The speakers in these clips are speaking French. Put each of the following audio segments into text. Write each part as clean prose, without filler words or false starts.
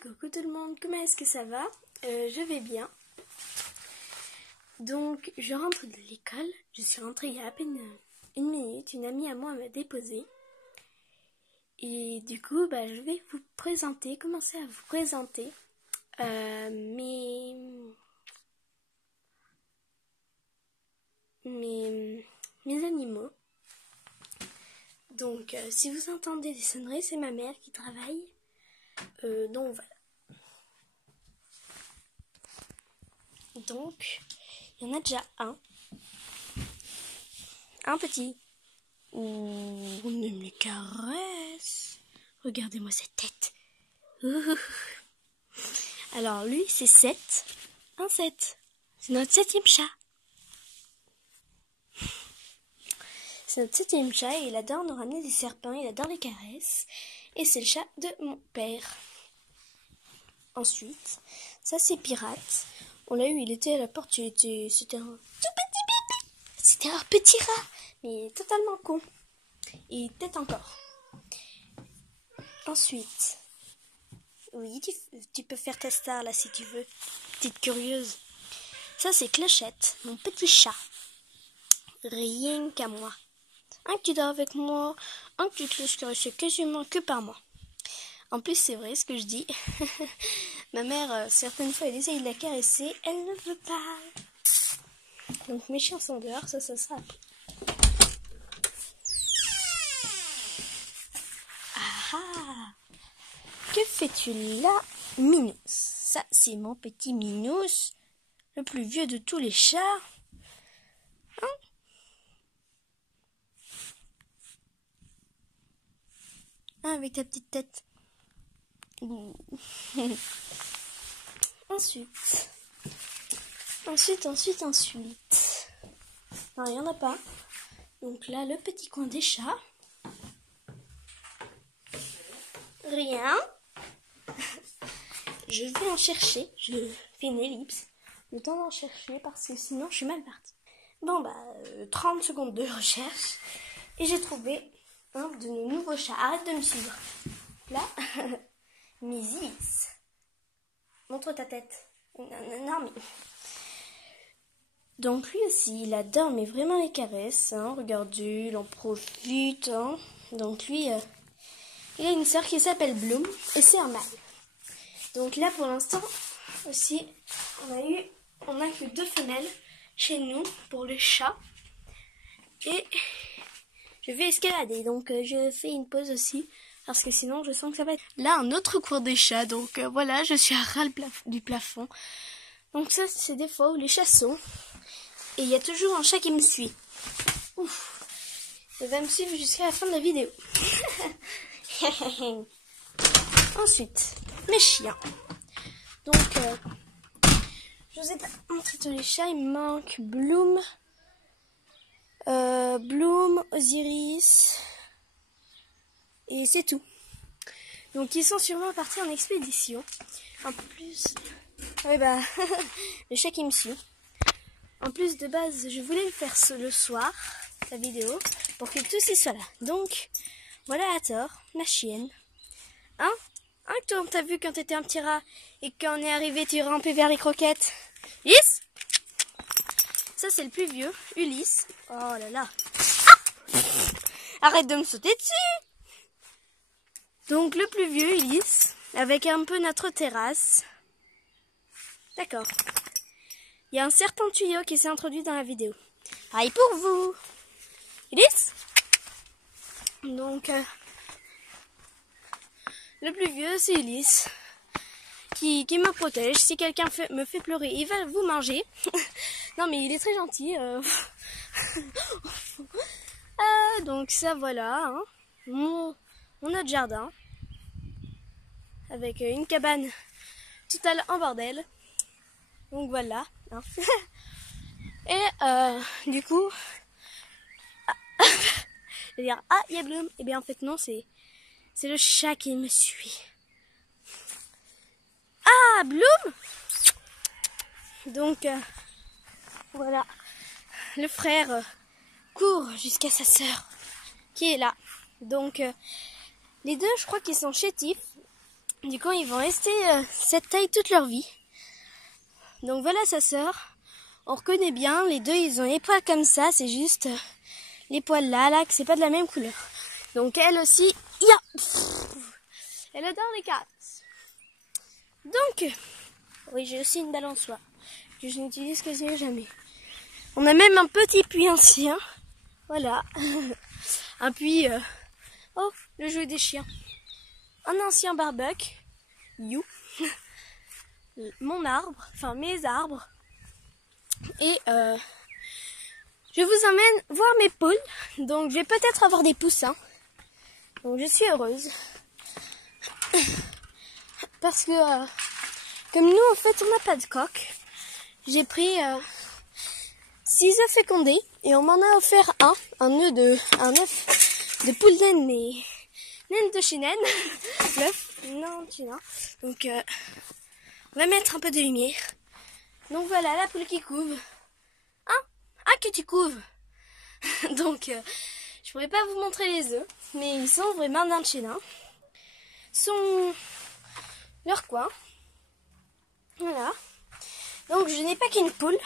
coucou tout le monde, comment est-ce que ça va? Je vais bien. Donc, je rentre de l'école. Je suis rentrée il y a à peine une minute. Une amie à moi m'a déposée. Et du coup, je vais vous présenter, commencer à vous présenter mes animaux. Donc, si vous entendez des sonneries, c'est ma mère qui travaille. Donc, voilà. Donc, il y en a déjà un. Un petit. Oh, on aime les caresses. Regardez-moi cette tête. Alors, lui, c'est 7. Un 7. C'est notre 7e chat. C'est notre 7e chat et il adore nous ramener des serpents, il adore les caresses. Et c'est le chat de mon père. Ensuite, ça c'est Pirate. On l'a eu, il était à la porte, c'était un tout petit bébé. C'était un petit rat, mais totalement con. Et peut-être encore. Ensuite, oui, tu peux faire ta star là si tu veux, petite curieuse. Ça c'est Clochette, mon petit chat. Rien qu'à moi. Un que tu dors avec moi, un que tu te laisses caresser quasiment que par moi. En plus, c'est vrai ce que je dis. Ma mère, certaines fois, elle essaye de la caresser, elle ne veut pas. Donc mes chiens sont dehors, ça sera après. Ah, que fais-tu là, Minous? Ça, c'est mon petit Minous, le plus vieux de tous les chats. Hein? Avec ta petite tête. Ensuite. Non, il n'y en a pas. Donc là, le petit coin des chats. Rien. Je vais en chercher. Je fais une ellipse. Le temps d'en chercher parce que sinon je suis mal partie. Bon 30 secondes de recherche. Et j'ai trouvé un de nos nouveaux chats. Arrête de me suivre. Là, Misis. Montre ta tête. Non mais... Donc lui aussi, il adore mais vraiment les caresses. Hein. Regardez, il en profite. Hein. Donc lui, il a une sœur qui s'appelle Bloom et c'est un mâle. Donc là pour l'instant aussi, on a que 2 femelles chez nous pour les chats. Et je vais escalader. Donc je fais une pause aussi. Parce que sinon je sens que ça va être... Là un autre cours des chats. Donc voilà, je suis à ras du plafond. Donc ça c'est des fois où les chats sont. Et il y a toujours un chat qui me suit. Ouf. Il va me suivre jusqu'à la fin de la vidéo. Ensuite, mes chiens. Donc, je vous ai pas montré tous les chats. Il me manque Bloom, Osiris. Et c'est tout. Donc, ils sont sûrement partis en expédition. En plus... Oui, le chat qui me suit. En plus, de base, je voulais le faire le soir, la vidéo, pour que tous y soient là. Donc, voilà Hathor, ma chienne. Hein, toi, on t'a vu quand t'étais un petit rat et quand on est arrivé, tu rampais vers les croquettes. Ulysse. Ça, c'est le plus vieux, Ulysse. Oh là là. Ah, arrête de me sauter dessus. Donc, le plus vieux, Ulysse, avec un peu notre terrasse. D'accord. Il y a un certain tuyau qui s'est introduit dans la vidéo. Aïe pour vous. Ulysse. Donc, le plus vieux, c'est Ulysse. Qui me protège. Si quelqu'un me fait pleurer, il va vous manger. Non, mais il est très gentil. Donc ça, voilà. Hein. Mon autre jardin. Avec une cabane totale en bordel. Donc voilà. Hein. Et du coup... je vais dire, il y a Bloom. Et bien en fait non, c'est le chat qui me suit. Ah, Bloom. Donc, voilà. Le frère court jusqu'à sa sœur, qui est là. Donc, les deux, je crois qu'ils sont chétifs. Du coup, ils vont rester cette taille toute leur vie. Donc voilà sa sœur. On reconnaît bien, les deux, ils ont les poils comme ça. C'est juste les poils là, que c'est pas de la même couleur. Donc elle aussi, elle adore les caresses. Donc, oui, j'ai aussi une balançoire que je n'utilise quasiment jamais. On a même un petit puits ancien. Voilà. Un puits... Oh, le jeu des chiens. Un ancien barbecue. You. Mon arbre. Enfin, mes arbres. Et je vous emmène voir mes poules. Donc, je vais peut-être avoir des poussins. Donc, je suis heureuse. Parce que, comme nous, en fait, on n'a pas de coq. J'ai pris 6 œufs fécondés. Et on m'en a offert un œuf de poule naine, mais naine de chez naine. L'œuf, non, tu vois. Donc, on va mettre un peu de lumière. Donc voilà, la poule qui couve. Que tu couves. Donc, je pourrais pas vous montrer les œufs, mais ils sont vraiment dans le chêne. Sont leur coin. Voilà. Donc, je n'ai pas qu'une poule.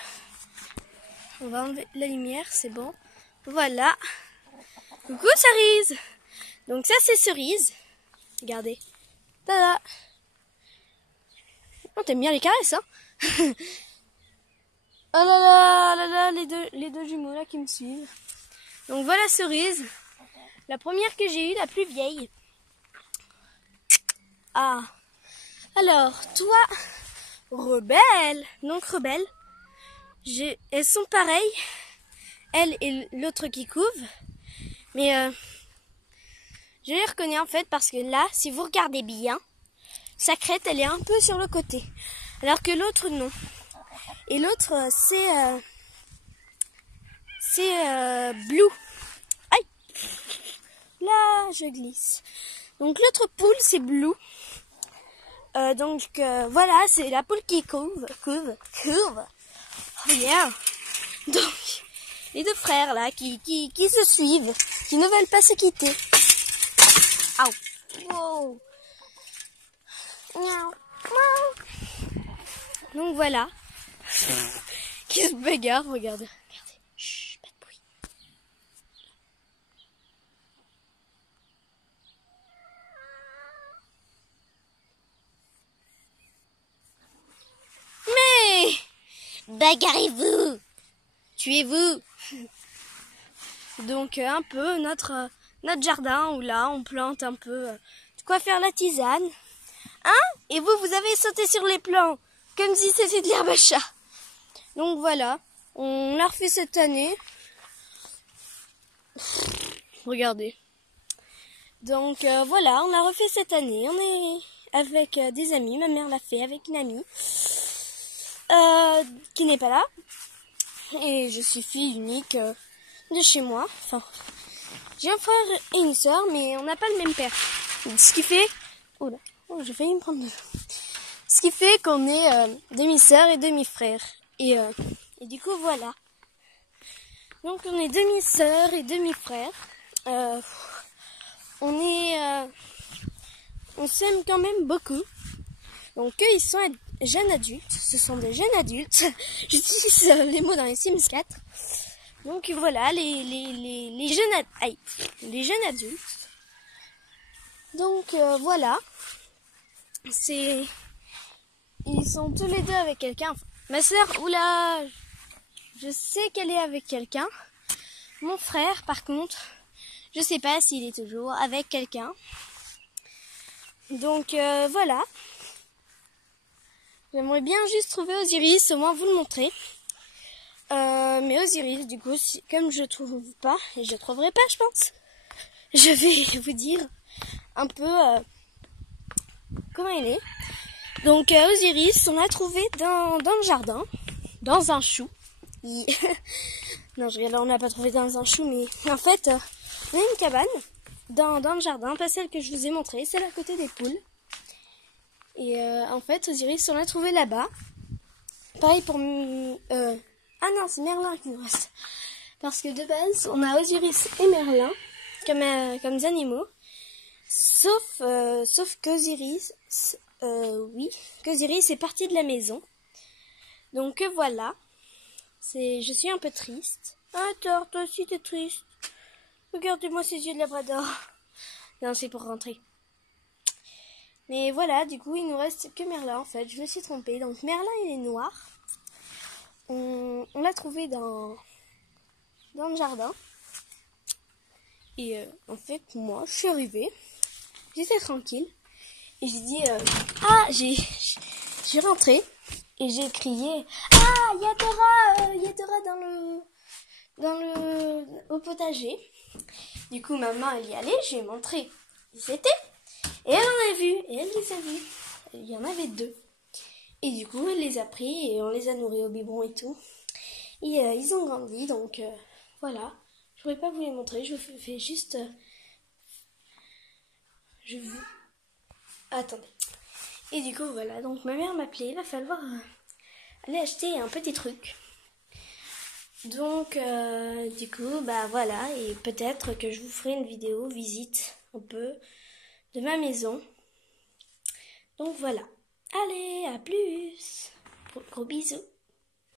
On va enlever la lumière, c'est bon. Voilà. Coucou Cerise. Donc ça c'est Cerise. Regardez. Tada. Oh, t'aimes bien les caresses, hein. Oh là là, les deux jumeaux là qui me suivent. Donc voilà Cerise. La première que j'ai eue, la plus vieille. Ah. Alors, toi, Rebelle. Donc Rebelle. Elles sont pareilles. Elle et l'autre qui couve. Mais je les reconnais en fait parce que là, si vous regardez bien, sa crête, elle est un peu sur le côté. Alors que l'autre, non. Et l'autre, c'est Blue. Aïe! Là, je glisse. Donc l'autre poule, c'est Blue. Donc voilà, c'est la poule qui couve. Oh yeah! Donc, les deux frères là qui se suivent, qui ne veulent pas se quitter. Wow. Donc voilà. Qui se bagarre, regardez. Chut, pas de bruit. Mais bagarrez-vous. Tuez-vous. Donc un peu notre jardin où là on plante un peu de quoi faire la tisane. Et vous avez sauté sur les plants comme si c'était de l'herbe à chat. Donc voilà, on l'a refait cette année. Regardez. Donc voilà, on l'a refait cette année. On est avec des amis. Ma mère l'a fait avec une amie qui n'est pas là. Et je suis fille unique de chez moi. Enfin, j'ai un frère et une sœur, mais on n'a pas le même père. Ce qui fait... Oh là, j'ai failli me prendre de... Ce qui fait qu'on est demi-sœur et demi-frère. Et du coup, voilà. Donc, on est demi-sœur et demi-frère. On s'aime quand même beaucoup. Donc, eux, ils sont jeunes adultes. Ce sont des jeunes adultes. J'utilise les mots dans les Sims 4. Donc, voilà, les jeunes adultes. Donc, voilà. Ils sont tous les deux avec quelqu'un. Enfin, ma sœur, oula, je sais qu'elle est avec quelqu'un. Mon frère, par contre, je sais pas s'il est toujours avec quelqu'un. Donc voilà. J'aimerais bien juste trouver Osiris, au moins vous le montrer. Mais Osiris, du coup, comme je trouve pas, et je trouverai pas, je pense, je vais vous dire un peu comment il est. Donc Osiris, on l'a trouvé dans le jardin, dans un chou. Non, on l'a pas trouvé dans un chou, mais en fait, on a une cabane dans le jardin, pas celle que je vous ai montrée, celle à côté des poules. Et en fait, Osiris, on l'a trouvé là-bas. Pareil pour... Ah non, c'est Merlin qui nous reste. Parce que de base, on a Osiris et Merlin comme animaux. Sauf sauf qu'Osiris, oui, qu'Osiris est parti de la maison. Donc voilà, je suis un peu triste. Ah, toi aussi t'es triste. Regardez-moi ces yeux de labrador. Non, c'est pour rentrer. Mais voilà, du coup, il nous reste que Merlin, en fait. Je me suis trompée. Donc Merlin, il est noir. On l'a trouvé dans le jardin. Et en fait, moi, je suis arrivée. J'étais tranquille. Et j'ai dit... j'ai rentré. Et j'ai crié... Ah, il y a Dora au potager. Du coup, maman, elle y allait. Je lui ai montré où c'était. Et elle en a vu. Et elle les a vus. Il y en avait 2. Et du coup, elle les a pris. Et on les a nourris au biberon et tout. Et ils ont grandi. Donc, voilà. Je pourrais pas vous les montrer. Je vous fais juste... Attendez. Et du coup, voilà. Donc, ma mère m'a appelé. Il va falloir aller acheter un petit truc. Donc, du coup, bah voilà. Et peut-être que je vous ferai une vidéo visite un peu de ma maison. Donc, voilà. Allez, à plus. Gros bisous.